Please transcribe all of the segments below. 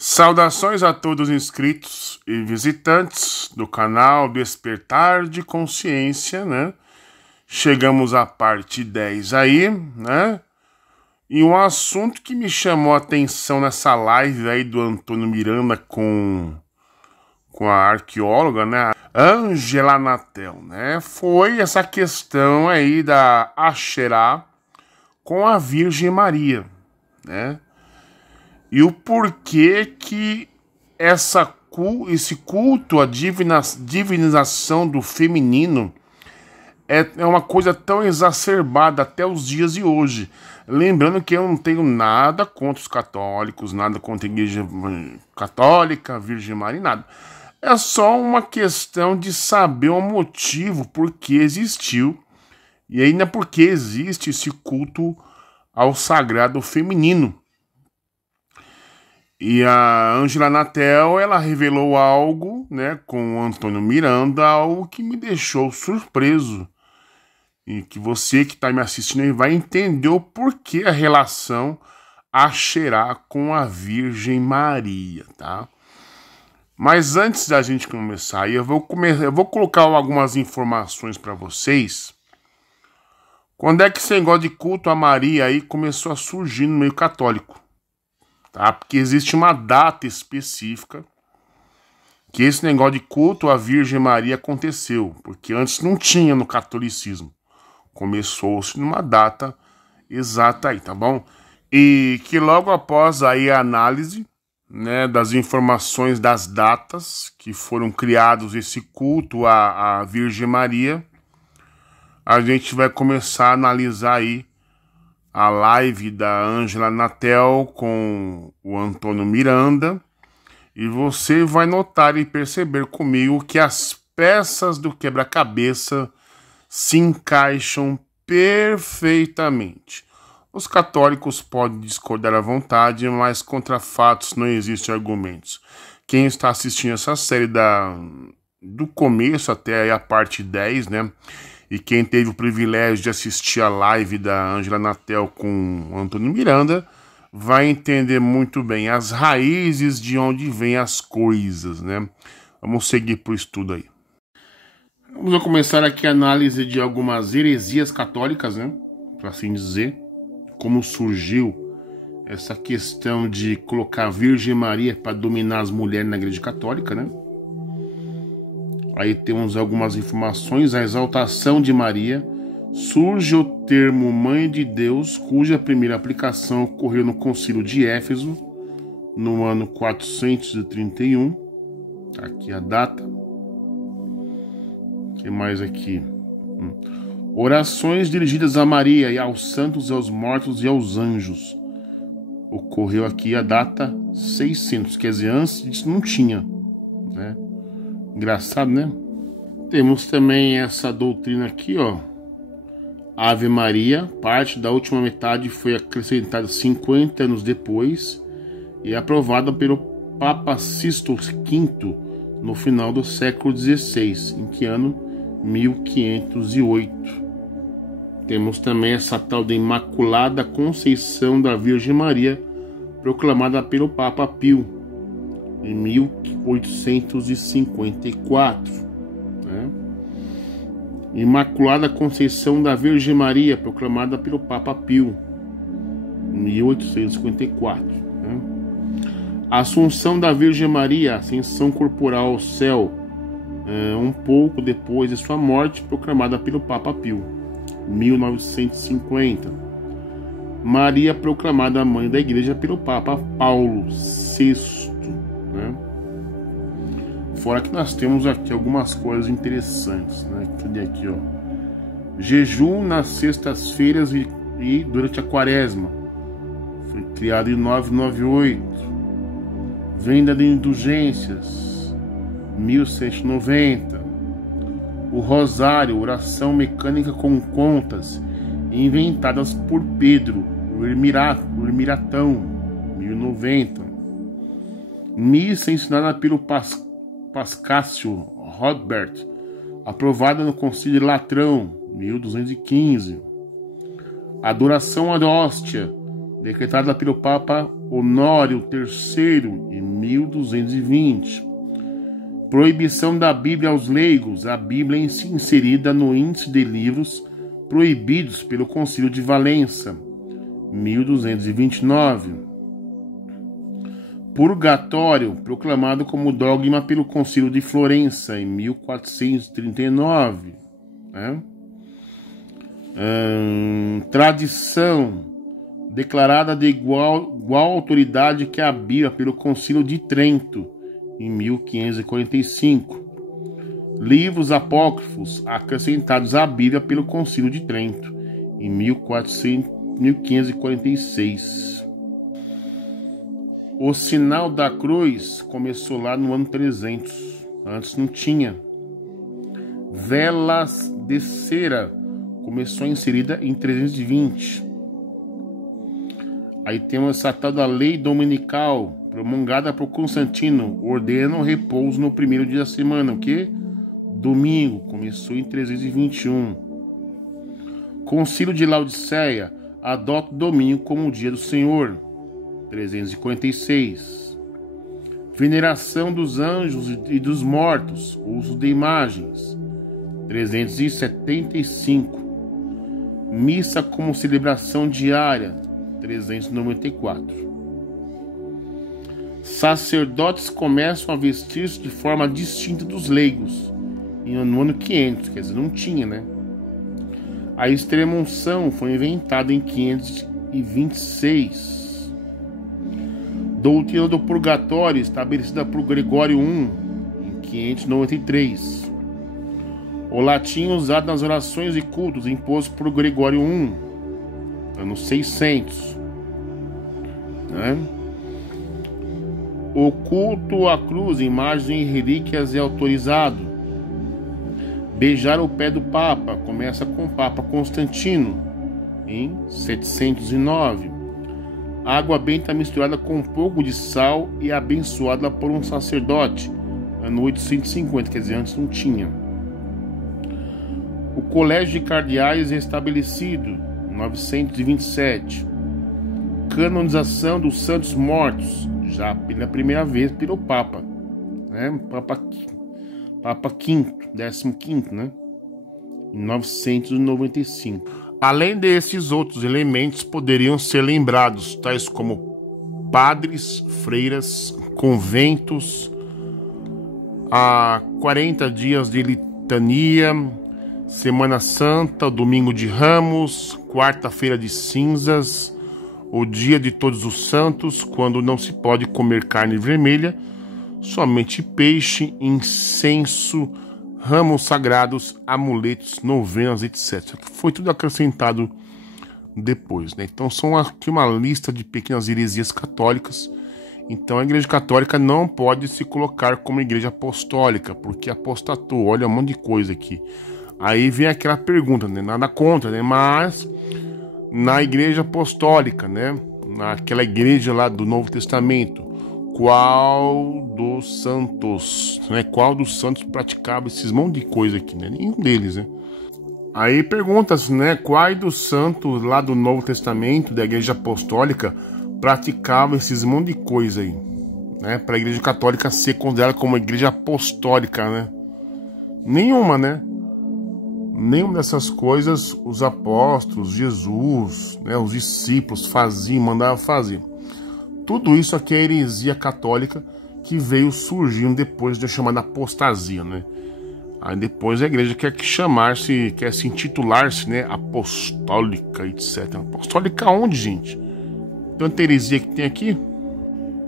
Saudações a todos inscritos e visitantes do canal Despertar de Consciência, né? Chegamos à parte 10 aí, né? E um assunto que me chamou a atenção nessa live aí do Antônio Miranda com a arqueóloga, né? Angela Natel, né? Foi essa questão aí da Axerá com a Virgem Maria, né? E o porquê que esse culto à divinização do feminino é uma coisa tão exacerbada até os dias de hoje. Lembrando que eu não tenho nada contra os católicos, nada contra a Igreja Católica, Virgem Maria, nada. É só uma questão de saber o motivo por que existiu e ainda por que existe esse culto ao sagrado feminino. E a Angela Natel, ela revelou algo, né, com o Antônio Miranda, algo que me deixou surpreso. E que você que está me assistindo aí vai entender o porquê a relação Axerá com a Virgem Maria, tá? Mas antes da gente começar aí, eu vou colocar algumas informações para vocês. Quando é que esse negócio de culto a Maria aí começou a surgir no meio católico? Tá? Porque existe uma data específica que esse negócio de culto à Virgem Maria aconteceu, porque antes não tinha no catolicismo. Começou-se numa data exata aí, tá bom? E que logo após aí a análise, né, das informações das datas que foram criados esse culto à Virgem Maria, a gente vai começar a analisar aí a live da Angela Natel com o Antônio Miranda, e você vai notar e perceber comigo que as peças do quebra-cabeça se encaixam perfeitamente. Os católicos podem discordar à vontade, mas contra fatos não existem argumentos. Quem está assistindo essa série do começo até aí a parte 10, né? E quem teve o privilégio de assistir a live da Angela Natel com o Antônio Miranda vai entender muito bem as raízes de onde vêm as coisas, né? Vamos seguir para o estudo aí. Vamos começar aqui a análise de algumas heresias católicas, né? Para assim dizer, como surgiu essa questão de colocar a Virgem Maria para dominar as mulheres na Igreja Católica, né? Aí temos algumas informações. A exaltação de Maria. Surge o termo Mãe de Deus, cuja primeira aplicação ocorreu no Concílio de Éfeso, no ano 431. Tá aqui a data. O que mais aqui? Orações dirigidas a Maria e aos santos, aos mortos e aos anjos. Ocorreu aqui a data 600, quer dizer, antes disso não tinha, né? Engraçado, né? Temos também essa doutrina aqui, ó. Ave Maria, parte da última metade foi acrescentada 50 anos depois e aprovada pelo Papa Sisto V no final do século XVI, em que ano? 1508. Temos também essa tal de Imaculada Conceição da Virgem Maria, proclamada pelo Papa Pio em 1854, né? Imaculada Conceição da Virgem Maria, proclamada pelo Papa Pio em 1854, né? Assunção da Virgem Maria, ascensão corporal ao céu, um pouco depois de sua morte, proclamada pelo Papa Pio, 1950. Maria proclamada mãe da Igreja pelo Papa Paulo VI, né? Fora que nós temos aqui algumas coisas interessantes, né? Cadê aqui, ó? Jejum nas sextas-feiras e durante a quaresma. Foi criado em 998. Venda de indulgências, 1190. O rosário, oração mecânica com contas, inventadas por Pedro, o Ermiratão, 1090. Missa ensinada pelo Pascácio Rodbert, aprovada no Concílio de Latrão, 1215. Adoração à hóstia, decretada pelo Papa Honório III em 1220. Proibição da Bíblia aos leigos. A Bíblia é inserida no índice de livros proibidos pelo Concílio de Valença, 1229. Purgatório, proclamado como dogma pelo Concílio de Florença, em 1439. Tradição, declarada de igual autoridade que a Bíblia pelo Concílio de Trento, em 1545. Livros apócrifos acrescentados à Bíblia pelo Concílio de Trento, em 1546. O sinal da cruz começou lá no ano 300. Antes não tinha. Velas de cera começou inserida em 320. Aí temos essa tal da lei dominical, promulgada por Constantino, ordena o repouso no primeiro dia da semana, o que? Domingo, começou em 321. Concílio de Laodiceia adota o domingo como o dia do Senhor, 346. Veneração dos anjos e dos mortos, uso de imagens, 375. Missa como celebração diária, 394. Sacerdotes começam a vestir-se de forma distinta dos leigos no ano 500, quer dizer, não tinha, né? A extrema-unção foi inventada em 526. Doutrina do purgatório, estabelecida por Gregório I, em 593. O latim usado nas orações e cultos, imposto por Gregório I, ano 600. O culto à cruz, imagens e relíquias é autorizado. Beijar o pé do Papa começa com o Papa Constantino, em 709. Água benta misturada com um pouco de sal e abençoada por um sacerdote, ano 850, quer dizer, antes não tinha. O Colégio de Cardeais é estabelecido, 927. Canonização dos santos mortos, já pela primeira vez pelo Papa, né? Papa V, 15º, né? Em 995. Além desses, outros elementos poderiam ser lembrados, tais como padres, freiras, conventos, a 40 dias de litania, Semana Santa, Domingo de Ramos, Quarta-feira de Cinzas, o Dia de Todos os Santos, quando não se pode comer carne vermelha, somente peixe, incenso, ramos sagrados, amuletos, novenas, etc. Foi tudo acrescentado depois, né? Então são aqui uma lista de pequenas heresias católicas. Então a Igreja Católica não pode se colocar como Igreja Apostólica, porque apostatou, olha um monte de coisa aqui. Aí vem aquela pergunta, né? Nada contra, né? Mas na Igreja Apostólica, né? Naquela igreja lá do Novo Testamento, qual dos santos, né? Qual dos santos praticava esses monte de coisa aqui, né? Nenhum deles, né? Aí pergunta-se, né? Quais dos santos lá do Novo Testamento, da Igreja Apostólica, praticava esses monte de coisa aí, né? Para a Igreja Católica ser considerada como uma Igreja Apostólica, né? Nenhuma, né? Nenhuma dessas coisas os apóstolos, Jesus, né, os discípulos faziam, mandavam fazer. Tudo isso aqui é heresia católica que veio surgindo depois da chamada apostasia, né? Aí depois a igreja quer se intitular-se, né, apostólica, etc. Apostólica onde, gente? Tanta heresia que tem aqui.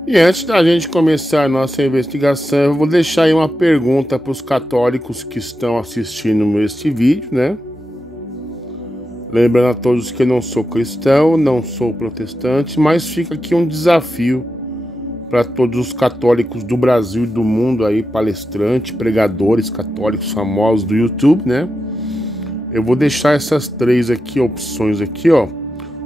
E antes da gente começar a nossa investigação, eu vou deixar aí uma pergunta para os católicos que estão assistindo este vídeo, né? Lembrando a todos que eu não sou cristão, não sou protestante, mas fica aqui um desafio para todos os católicos do Brasil e do mundo aí, palestrantes, pregadores católicos famosos do YouTube, né? Eu vou deixar essas três aqui, opções aqui, ó.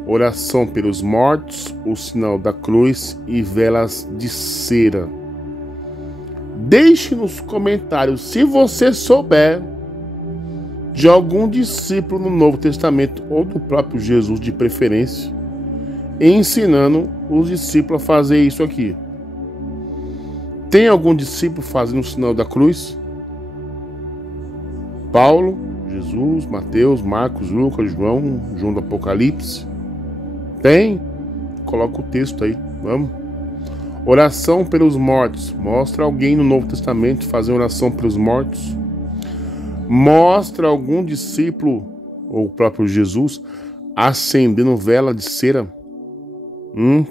Oração pelos mortos, o sinal da cruz e velas de cera. Deixe nos comentários se você souber de algum discípulo no Novo Testamento ou do próprio Jesus de preferência ensinando os discípulos a fazer isso aqui. Tem algum discípulo fazendo o sinal da cruz? Paulo, Jesus, Mateus, Marcos, Lucas, João do Apocalipse? Tem? Coloca o texto aí, vamos. Oração pelos mortos. Mostra alguém no Novo Testamento fazendo oração pelos mortos? Mostra algum discípulo, ou o próprio Jesus, acendendo vela de cera?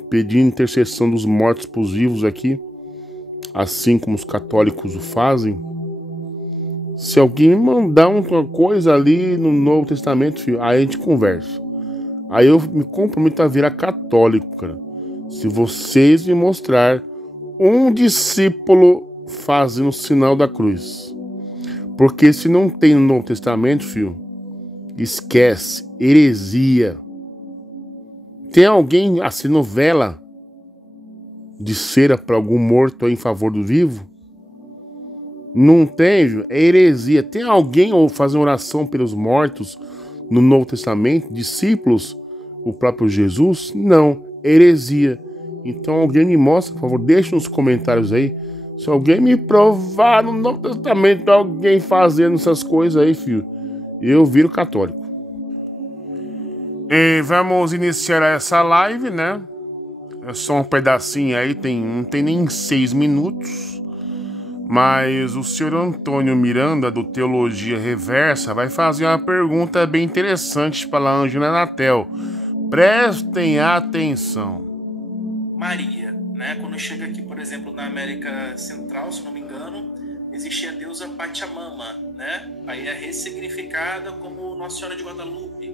Pedindo intercessão dos mortos para os vivos aqui? Assim como os católicos o fazem? Se alguém mandar uma coisa ali no Novo Testamento, filho, aí a gente conversa. Aí eu me comprometo a virar católico, cara. Se vocês me mostrar um discípulo fazendo o sinal da cruz. Porque se não tem no Novo Testamento, filho, esquece. Heresia. Tem alguém assinando vela de cera para algum morto aí em favor do vivo? Não tem, viu? É heresia. Tem alguém fazendo oração pelos mortos no Novo Testamento? Discípulos? O próprio Jesus? Não. Heresia. Então alguém me mostra, por favor, deixa nos comentários aí. Se alguém me provar no Novo Testamento alguém fazendo essas coisas aí, filho, eu viro católico. E vamos iniciar essa live, né? É só um pedacinho aí, não tem nem 6 minutos. Mas o senhor Antônio Miranda, do Teologia Reversa, vai fazer uma pergunta bem interessante para a Ângela Natel. Prestem atenção. Maria, né? Quando chega aqui, por exemplo, na América Central, se não me engano, existia a deusa Pachamama, né? Aí é ressignificada como Nossa Senhora de Guadalupe.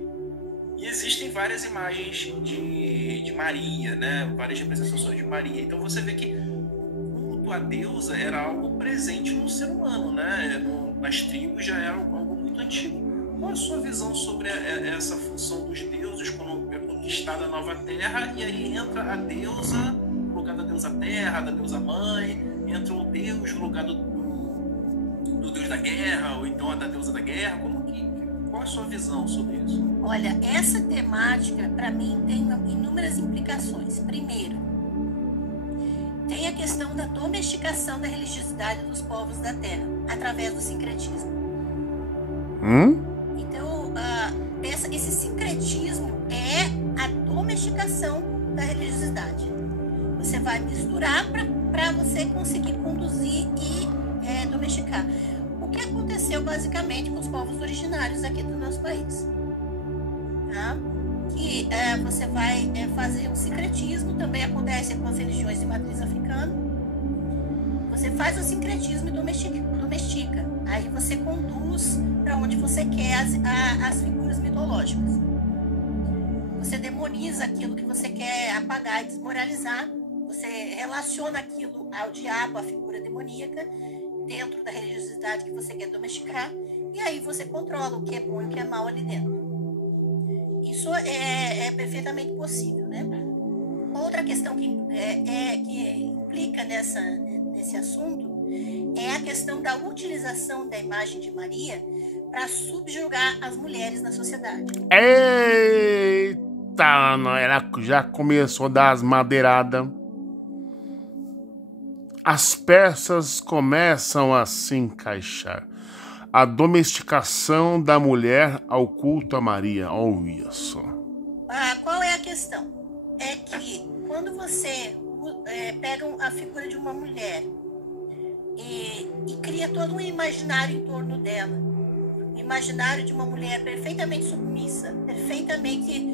E existem várias imagens de Maria, né? Várias representações de Maria. Então você vê que o culto à deusa era algo presente no ser humano, né? Nas tribos já era algo muito antigo. Qual a sua visão sobre essa função dos deuses quando é conquistada a nova terra e aí entra a deusa no lugar da deusa terra, da deusa mãe, entra o deus no lugar do deus da guerra ou então a da deusa da guerra? Qual a sua visão sobre isso? Olha, essa temática para mim tem inúmeras implicações. Primeiro, tem a questão da domesticação da religiosidade dos povos da terra através do sincretismo. Então, esse sincretismo é a domesticação da religiosidade. Você vai misturar para você conseguir conduzir e domesticar. O que aconteceu basicamente com os povos originários aqui do nosso país? Tá? Que você vai fazer o sincretismo, também acontece com as religiões de matriz africana. Você faz o sincretismo e domestica. Aí você conduz para onde você quer as figuras mitológicas. Você demoniza aquilo que você quer apagar e desmoralizar. Você relaciona aquilo ao diabo, à figura demoníaca, dentro da religiosidade que você quer domesticar. E aí você controla o que é bom e o que é mal ali dentro. Isso é perfeitamente possível, né? Outra questão que implica nesse assunto é a questão da utilização da imagem de Maria para subjugar as mulheres na sociedade. Eita, ela já começou a dar as madeiradas. As peças começam a se encaixar. A domesticação da mulher ao culto a Maria. Olha só. Qual é a questão? É que quando você pega a figura de uma mulher e cria todo um imaginário em torno dela, um imaginário de uma mulher perfeitamente submissa, perfeitamente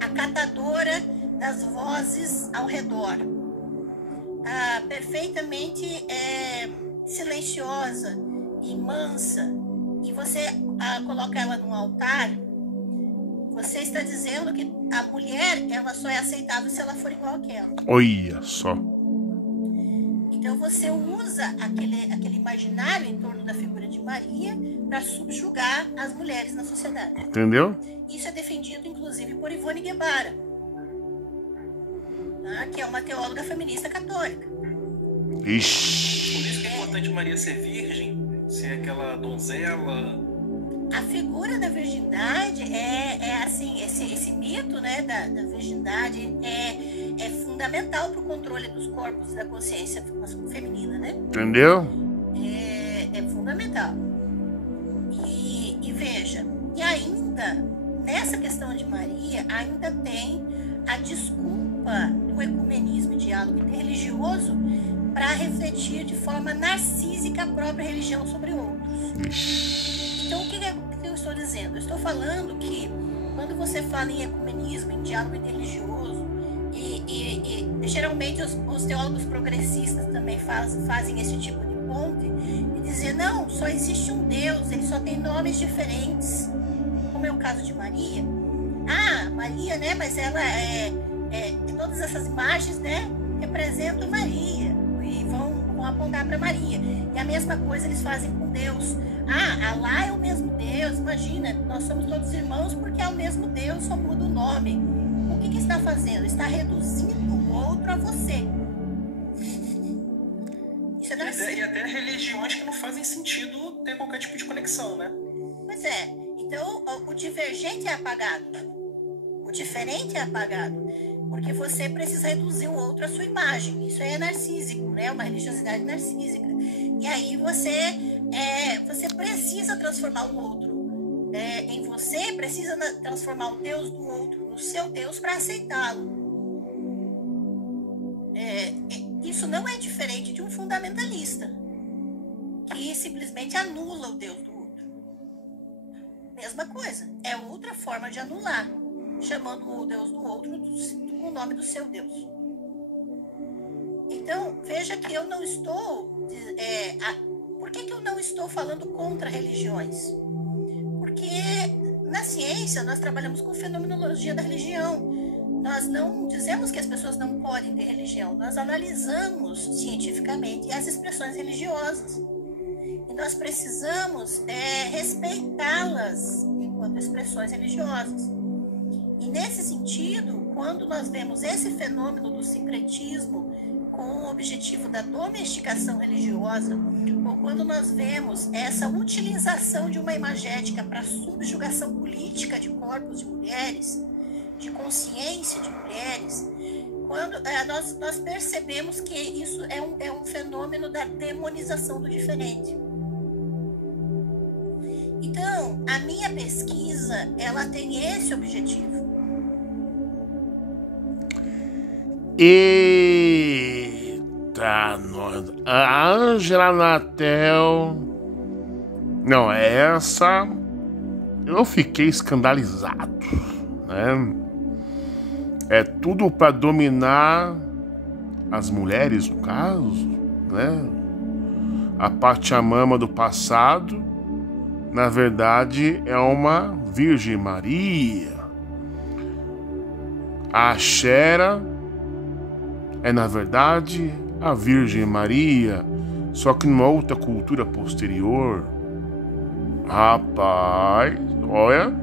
acatadora das vozes ao redor, perfeitamente silenciosa e mansa, e você coloca ela num altar, você está dizendo que a mulher ela só é aceitável se ela for igual àquela. Olha só. Então você usa aquele imaginário em torno da figura de Maria para subjugar as mulheres na sociedade. Entendeu? Isso é defendido inclusive por Ivone Guevara, que é uma teóloga feminista católica. Ixi. Por isso que é importante Maria ser virgem, ser aquela donzela a figura da virgindade é assim, esse mito, né, da virgindade é fundamental para o controle dos corpos e da consciência feminina, né? Entendeu? É fundamental. E veja, e ainda, nessa questão de Maria, ainda tem a desculpa do ecumenismo e diálogo interreligioso para refletir de forma narcísica a própria religião sobre outros. Então, o que eu estou dizendo? Eu estou falando que quando você fala em ecumenismo, em diálogo interreligioso, e geralmente os teólogos progressistas também fazem esse tipo de ponte, e dizer, não, só existe um Deus, ele só tem nomes diferentes, como é o caso de Maria. Ah, Maria, né, mas ela todas essas imagens, né, representam Maria, e vão apontar para Maria. E a mesma coisa eles fazem com Deus. Ah, Alá é o mesmo Deus, imagina, nós somos todos irmãos porque é o mesmo Deus, só muda o nome. O que está fazendo? Está reduzindo o outro a você. Isso é narcisismo. E até religiões que não fazem sentido ter qualquer tipo de conexão, né? Pois é. Então, o divergente é apagado. O diferente é apagado. Porque você precisa reduzir o outro à sua imagem. Isso é narcísico, né? Uma religiosidade narcísica. E aí você precisa transformar o outro em você, precisa transformar o Deus do outro no seu Deus para aceitá-lo. Isso não é diferente de um fundamentalista que simplesmente anula o Deus do outro. Mesma coisa, é outra forma de anular, chamando o Deus do outro com o nome do seu Deus. Então, veja que eu não estou... por que eu não estou falando contra religiões? Porque na ciência nós trabalhamos com fenomenologia da religião. Nós não dizemos que as pessoas não podem ter religião. Nós analisamos cientificamente as expressões religiosas. E nós precisamos respeitá-las enquanto expressões religiosas. E nesse sentido, quando nós vemos esse fenômeno do sincretismo com o objetivo da domesticação religiosa, ou quando nós vemos essa utilização de uma imagética para subjugação política de corpos de mulheres, de consciência de mulheres, quando nós percebemos que isso é um fenômeno da demonização do diferente. Então, a minha pesquisa, ela tem esse objetivo. Eita, a Angela Natel. Não, essa eu fiquei escandalizado, né? É tudo para dominar as mulheres, no caso, né? A Pachamama do passado, na verdade, é uma Virgem Maria. A Axera é, na verdade, a Virgem Maria, só que numa outra cultura posterior. Rapaz, olha,